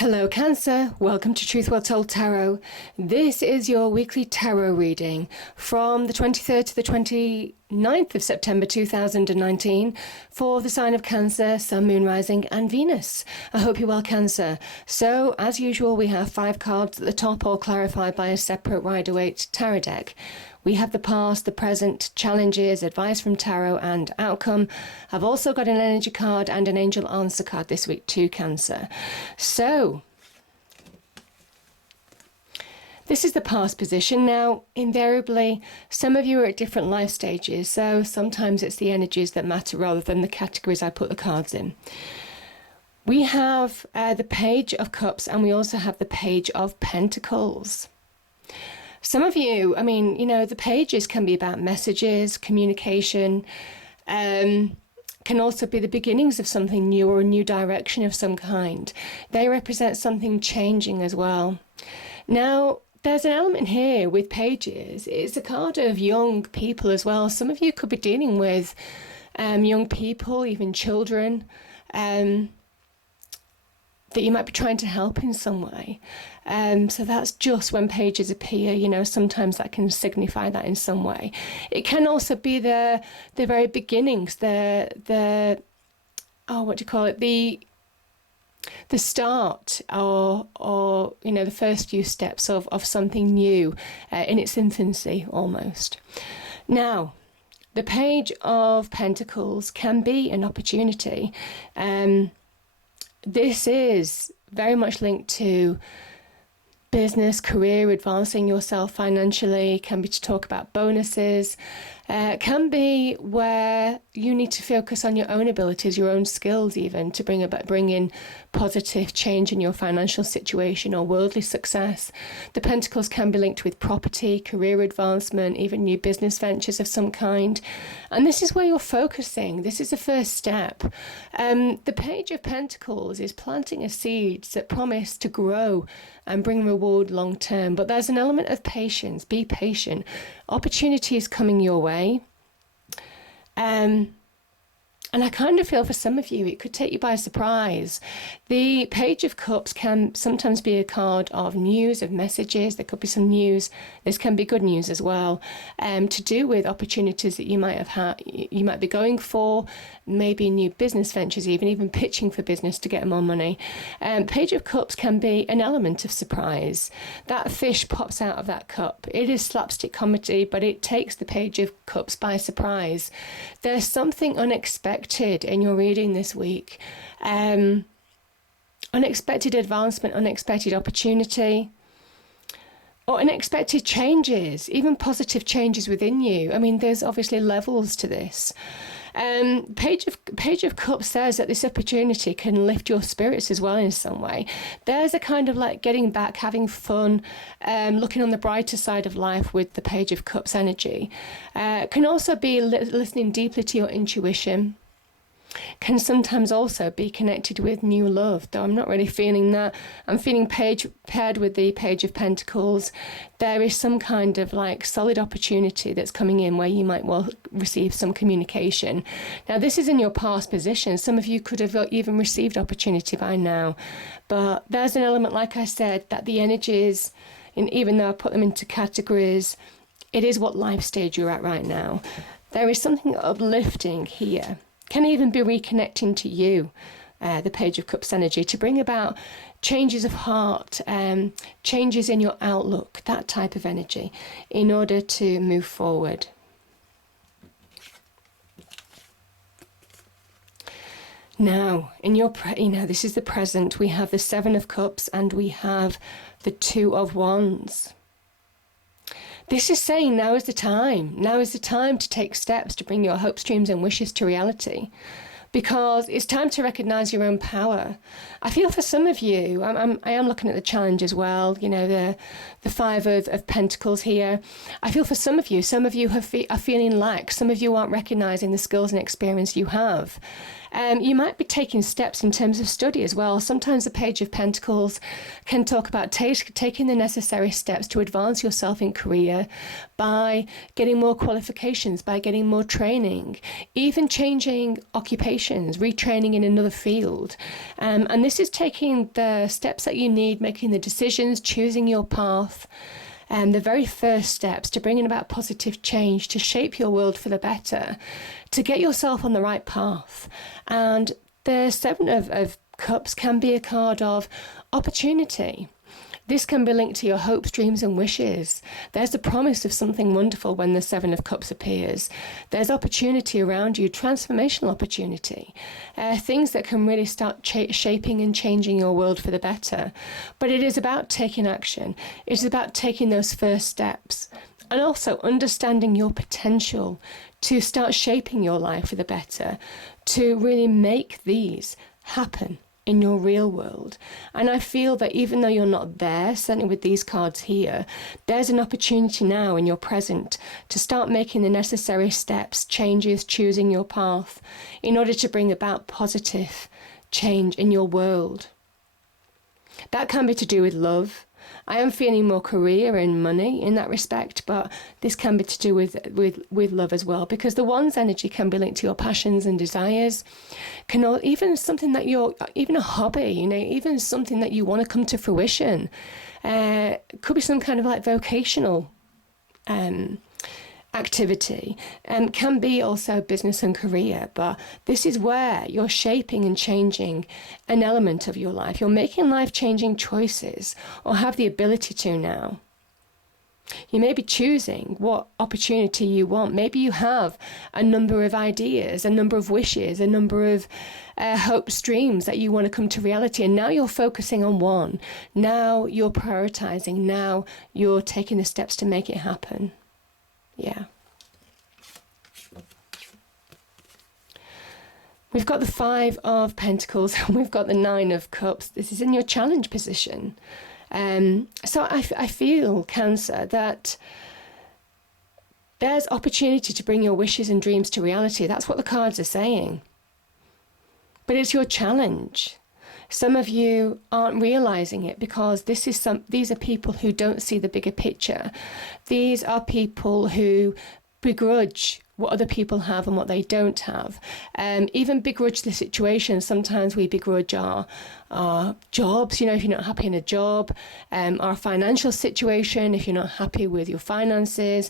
Hello Cancer, welcome to Truth Well Told Tarot. This is your weekly tarot reading from the 23rd to the 29th of September 2019 for the sign of Cancer, Sun, Moon, Rising and Venus. I hope you're well, Cancer. So, as usual, we have 5 cards at the top, all clarified by a separate Rider-Waite tarot deck. We have the past, the present, challenges, advice from tarot and outcome. I've also got an energy card and an angel answer card this week too, Cancer. So, this is the past position. Now, invariably, some of you are at different life stages, so sometimes it's the energies that matter rather than the categories I put the cards in. We have the Page of Cups and we also have the Page of Pentacles. Some of you, the pages can be about messages, communication, can also be the beginnings of something new or a new direction of some kind. They represent something changing as well. Now, there's an element here with pages. It's a card of young people as well. Some of you could be dealing with young people, even children, that you might be trying to help in some way. So that's just when pages appear, sometimes that can signify that in some way. It can also be the very beginnings, the start or the first few steps of something new in its infancy almost. Now, the Page of Pentacles can be an opportunity. This is very much linked to business, career, advancing yourself financially, can be to talk about bonuses, can be where you need to focus on your own abilities, your own skills even, to bring in positive change in your financial situation or worldly success. The Pentacles can be linked with property, career advancement, even new business ventures of some kind. And this is where you're focusing. This is the first step. The Page of Pentacles is planting a seed that promise to grow and bring reward long term. But there's an element of patience. Be patient. Opportunity is coming your way. And I kind of feel for some of you, it could take you by surprise. The Page of Cups can sometimes be a card of news, of messages. There could be some news. This can be good news as well, to do with opportunities that you might have had, you might be going for, maybe new business ventures, even pitching for business to get more money. Page of Cups can be an element of surprise. That fish pops out of that cup. It is slapstick comedy, but it takes the Page of Cups by surprise. There's something unexpected in your reading this week. Unexpected advancement, unexpected opportunity, or unexpected changes, even positive changes within you. There's obviously levels to this. Page of Cups says that this opportunity can lift your spirits as well in some way. There's a kind of like getting back, having fun, looking on the brighter side of life with the Page of Cups energy. Can also be listening deeply to your intuition. Can sometimes also be connected with new love, though I'm not really feeling that. I'm feeling paired with the Page of Pentacles. There is some kind of like solid opportunity that's coming in where you might well receive some communication. Now, this is in your past position. Some of you could have even received opportunity by now. But there's an element, like I said, that the energies, and even though I put them into categories, it is what life stage you're at right now. There is something uplifting here. Can even be reconnecting to you, the Page of Cups energy, to bring about changes of heart, changes in your outlook, that type of energy, in order to move forward. Now, in your, this is the present. We have the 7 of Cups and we have the 2 of Wands. This is saying now is the time. Now is the time to take steps to bring your hopes, dreams and wishes to reality. Because it's time to recognize your own power. I feel for some of you, I am looking at the challenge as well, the 5 of Pentacles here. I feel for some of you are feeling lack. Some of you aren't recognizing the skills and experience you have. You might be taking steps in terms of study as well. Sometimes the Page of Pentacles can talk about taking the necessary steps to advance yourself in career by getting more qualifications, by getting more training, even changing occupations, retraining in another field. And this is taking the steps that you need, making the decisions, choosing your path, and the very first steps to bringing about positive change, to shape your world for the better, to get yourself on the right path. And the Seven of Cups can be a card of opportunity. This can be linked to your hopes, dreams and wishes. There's the promise of something wonderful when the Seven of Cups appears. There's opportunity around you, transformational opportunity, things that can really start shaping and changing your world for the better. But it is about taking action. It's about taking those first steps and also understanding your potential to start shaping your life for the better, to really make these happen in your real world. And I feel that even though you're not there, certainly with these cards here, there's an opportunity now in your present to start making the necessary steps, changes, choosing your path in order to bring about positive change in your world. That can be to do with love. I am feeling more career and money in that respect, but this can be to do with love as well, because the Wands energy can be linked to your passions and desires, even something that even a hobby, even something that you want to come to fruition. Could be some kind of like vocational activity, can be also business and career, but this is where you're shaping and changing an element of your life. You're making life-changing choices, or have the ability to now. You may be choosing what opportunity you want. Maybe you have a number of ideas, a number of wishes, a number of hopes, dreams that you want to come to reality, and now you're focusing on one. Now you're prioritizing. Now you're taking the steps to make it happen. Yeah. We've got the Five of Pentacles and we've got the Nine of Cups. This is in your challenge position. So I feel, Cancer, that there's opportunity to bring your wishes and dreams to reality. That's what the cards are saying. But it's your challenge. Some of you aren't realizing it because these are people who don't see the bigger picture. These are people who begrudge what other people have and what they don't have. Even begrudge the situation. Sometimes we begrudge our jobs, if you're not happy in a job, our financial situation, if you're not happy with your finances,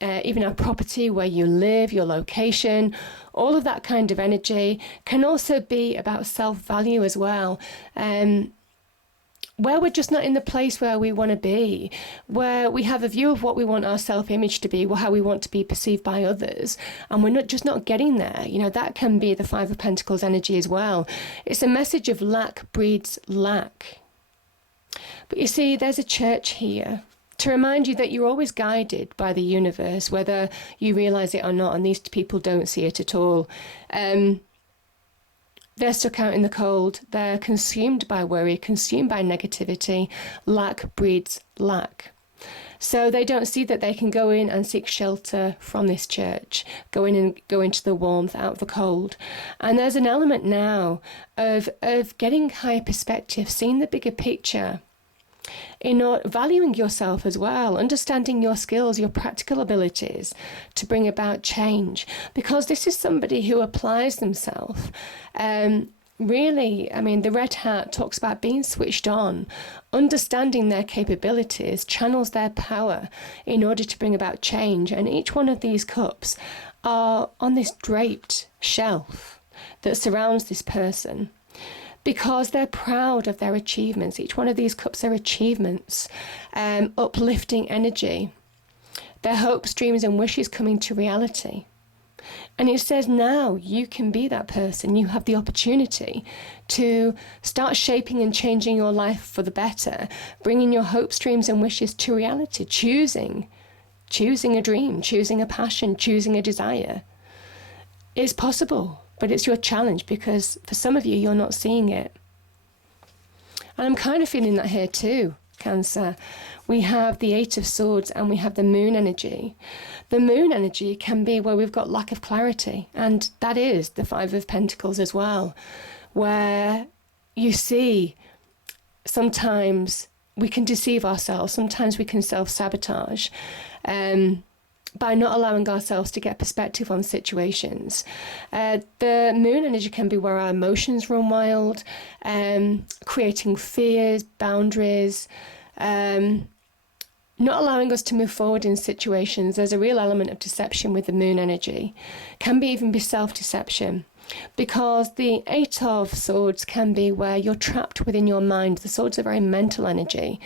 even our property, where you live, your location. All of that kind of energy can also be about self-value as well, where we're just not in the place where we want to be, where we have a view of what we want our self-image to be, or how we want to be perceived by others, and we're not getting there. That can be the Five of Pentacles energy as well. It's a message of lack breeds lack. But you see, there's a church here to remind you that you're always guided by the universe, whether you realize it or not, and these people don't see it at all. They're stuck out in the cold. They're consumed by worry, consumed by negativity. Lack breeds lack. So they don't see that they can go in and seek shelter from this church, go in and go into the warmth, out of the cold. And there's an element now of getting higher perspective, seeing the bigger picture, valuing yourself as well, understanding your skills, your practical abilities to bring about change, because this is somebody who applies themselves. Really, the red hat talks about being switched on, understanding their capabilities, channels their power in order to bring about change. And each one of these cups are on this draped shelf that surrounds this person, because they're proud of their achievements. Each one of these cups are achievements, uplifting energy, their hopes, dreams and wishes coming to reality. And it says now you can be that person. You have the opportunity to start shaping and changing your life for the better, bringing your hopes, dreams and wishes to reality, choosing a dream, choosing a passion, choosing a desire. It's possible. But it's your challenge, because for some of you, you're not seeing it. And I'm kind of feeling that here too. Cancer, we have the Eight of Swords and we have the moon energy. The moon energy can be where we've got lack of clarity, and that is the Five of Pentacles as well, where you see sometimes we can deceive ourselves, sometimes we can self-sabotage by not allowing ourselves to get perspective on situations. The moon energy can be where our emotions run wild, creating fears, boundaries, not allowing us to move forward in situations. There's a real element of deception with the moon energy. Can even be self-deception, because the Eight of Swords can be where you're trapped within your mind. The swords are very mental energy,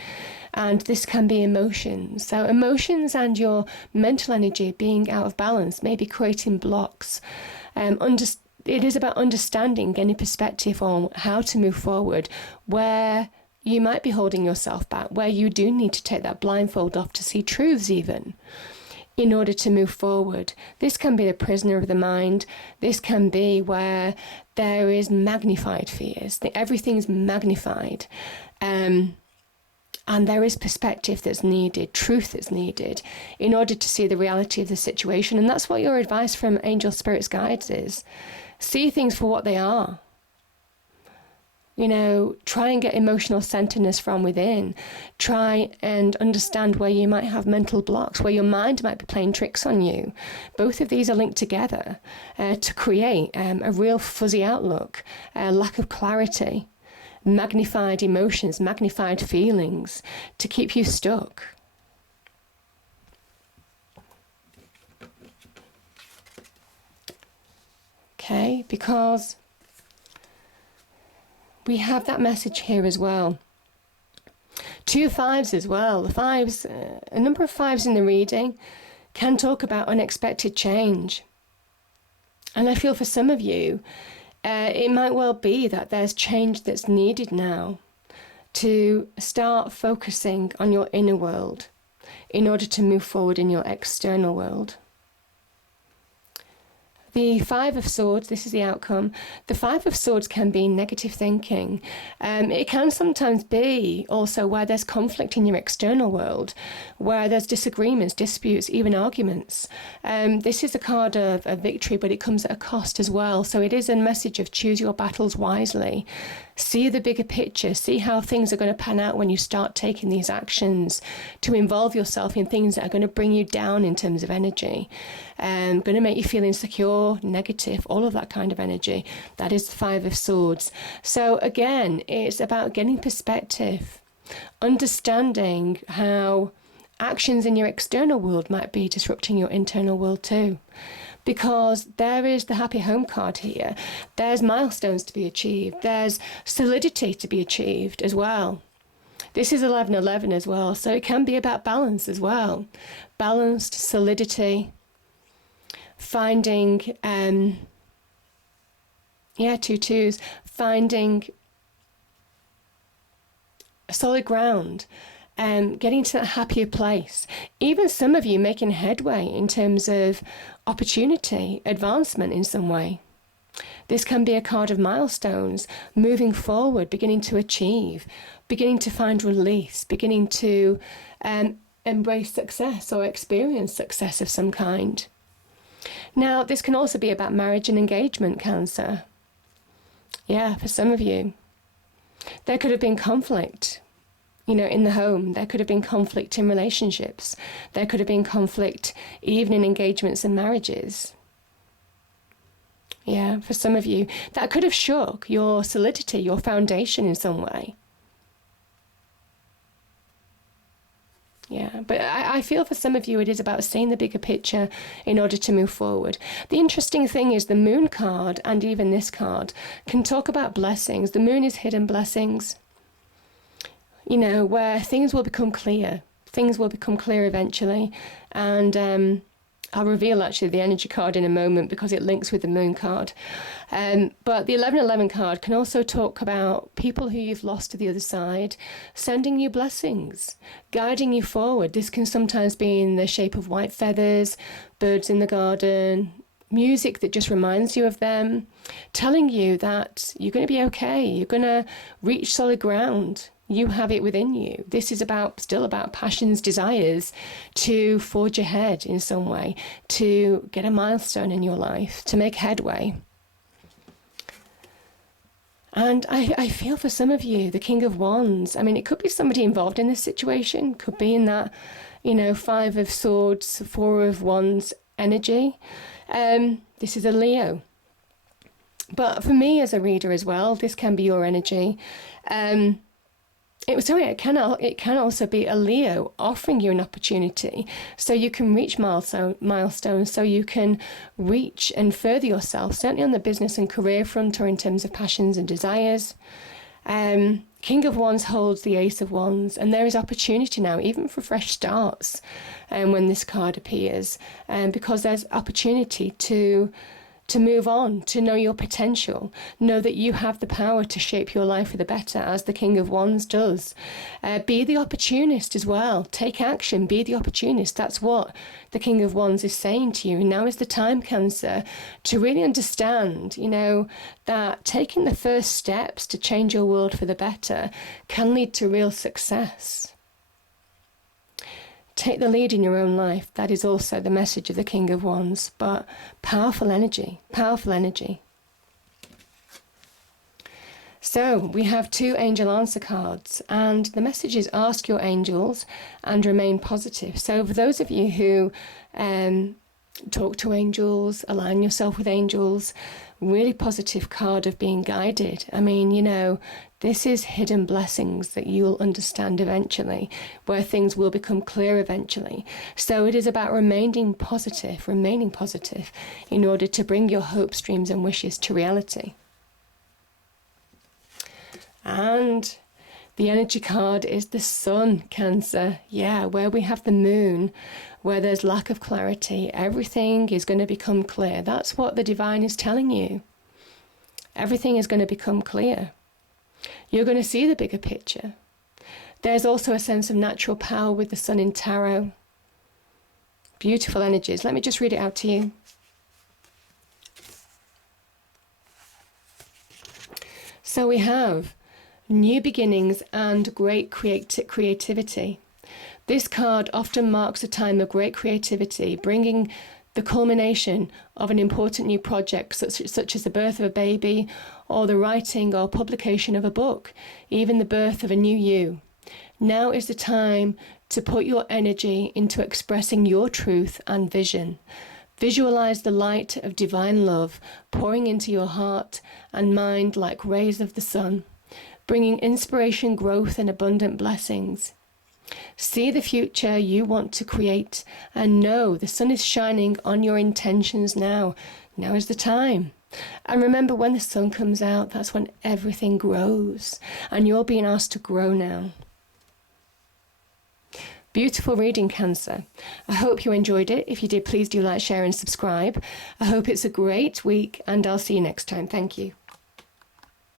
and this can be emotions. So emotions and your mental energy being out of balance, maybe creating blocks. It is about understanding, getting perspective on how to move forward, where you might be holding yourself back, where you do need to take that blindfold off to see truths even, in order to move forward. This can be the prisoner of the mind. This can be where there is magnified fears. Everything's magnified. And there is perspective that's needed, truth that's needed, in order to see the reality of the situation. And that's what your advice from angel spirits guides is. See things for what they are. You know, try and get emotional centeredness from within. Try and understand where you might have mental blocks, where your mind might be playing tricks on you. Both of these are linked together to create a real fuzzy outlook, a lack of clarity, magnified emotions, magnified feelings, to keep you stuck. Okay, because we have that message here as well. 2 fives as well. The fives, a number of fives in the reading can talk about unexpected change. And I feel for some of you, it might well be that there's change that's needed now to start focusing on your inner world in order to move forward in your external world. The Five of Swords, this is the outcome. The Five of Swords can be negative thinking. It can sometimes be also where there's conflict in your external world, where there's disagreements, disputes, even arguments. This is a card of victory, but it comes at a cost as well. So it is a message of choose your battles wisely. See the bigger picture. See how things are going to pan out when you start taking these actions to involve yourself in things that are going to bring you down in terms of energy, going to make you feel insecure, negative, all of that kind of energy. That is the Five of Swords. So again, it's about getting perspective, understanding how actions in your external world might be disrupting your internal world too. Because there is the happy home card here. There's milestones to be achieved. There's solidity to be achieved as well. This is 11:11 as well, so it can be about balance as well. Balanced solidity, finding, 2 twos, finding solid ground, getting to that happier place. Even some of you making headway in terms of opportunity, advancement in some way. This can be a card of milestones, moving forward, beginning to achieve, beginning to find release, beginning to embrace success or experience success of some kind. Now, this can also be about marriage and engagement, Cancer. Yeah, for some of you. There could have been conflict, in the home. There could have been conflict in relationships. There could have been conflict even in engagements and marriages. Yeah, for some of you, that could have shook your solidity, your foundation in some way. Yeah, but I feel for some of you it is about seeing the bigger picture in order to move forward. The interesting thing is the Moon card and even this card can talk about blessings. The Moon is hidden blessings. Where things will become clear. Things will become clear eventually. And I'll reveal actually the energy card in a moment because it links with the Moon card. But the 11:11 card can also talk about people who you've lost to the other side, sending you blessings, guiding you forward. This can sometimes be in the shape of white feathers, birds in the garden, music that just reminds you of them, telling you that you're going to be okay, you're going to reach solid ground. You have it within you. This is still about passions, desires to forge ahead in some way, to get a milestone in your life, to make headway. And I feel for some of you, the King of Wands, I mean, it could be somebody involved in this situation, could be in that, Five of Swords, Four of Wands energy. This is a Leo. But for me as a reader as well, this can be your energy. It can also be a Leo offering you an opportunity so you can reach milestones, so you can reach and further yourself, certainly on the business and career front or in terms of passions and desires. King of Wands holds the Ace of Wands, and there is opportunity now, even for fresh starts, when this card appears, because there's opportunity to move on, to know your potential, know that you have the power to shape your life for the better, as the King of Wands does. Be the opportunist as well. Take action, be the opportunist. That's what the King of Wands is saying to you. Now is the time, Cancer, to really understand, that taking the first steps to change your world for the better can lead to real success. Take the lead in your own life. That is also the message of the King of Wands. But powerful energy, powerful energy. So we have 2 angel answer cards, and the message is ask your angels and remain positive. So for those of you who talk to angels, align yourself with angels, really positive card of being guided. I mean, this is hidden blessings that you'll understand eventually, where things will become clear eventually. So it is about remaining positive in order to bring your hopes, dreams and wishes to reality. And the energy card is the Sun, Cancer. Yeah, where we have the Moon, where there's lack of clarity, everything is going to become clear. That's what the divine is telling you. Everything is going to become clear. You're going to see the bigger picture. There's also a sense of natural power with the Sun in Tarot. Beautiful energies. Let me just read it out to you. So we have new beginnings and great creativity. This card often marks a time of great creativity, bringing the culmination of an important new project, such as the birth of a baby, or the writing or publication of a book, even the birth of a new you. Now is the time to put your energy into expressing your truth and vision. Visualize the light of divine love pouring into your heart and mind like rays of the sun, bringing inspiration, growth, and abundant blessings. See the future you want to create and know the sun is shining on your intentions now. Now is the time. And remember, when the sun comes out, that's when everything grows, and you're being asked to grow now. Beautiful reading, Cancer. I hope you enjoyed it. If you did, please do like, share and subscribe. I hope it's a great week, and I'll see you next time. Thank you.